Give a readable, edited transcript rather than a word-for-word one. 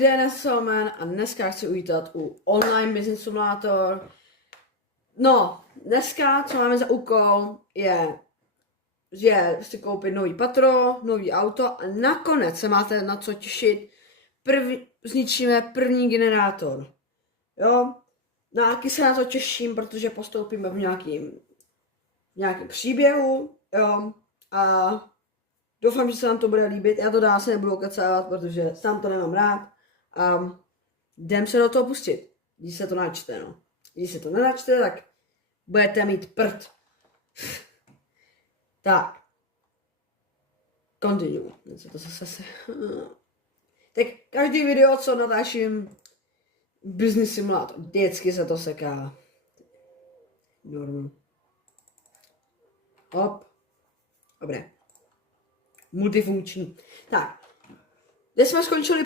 Den je Salman a dneska chci uvítat u Online Business Simulator. No, dneska, co máme za úkol, je, že si koupit nový patro, nový auto a nakonec se máte na co těšit. Zničíme první generátor. Jo, no a taky se na to těším, protože postoupíme v nějakým příběhu, jo, a doufám, že se vám to bude líbit. Já to dál se nebudu kecávat, protože sám to nemám rád. A jdem se do toho pustit, když se to načte, no. Když se to nenačte, tak budete mít prd. Tak. Continue. Co to zase... Tak každý video, co natáčím Business Simulator, vždycky se to seká. Normu. Hop. Dobré. Multifunkční. Tak. Kde jsme skončili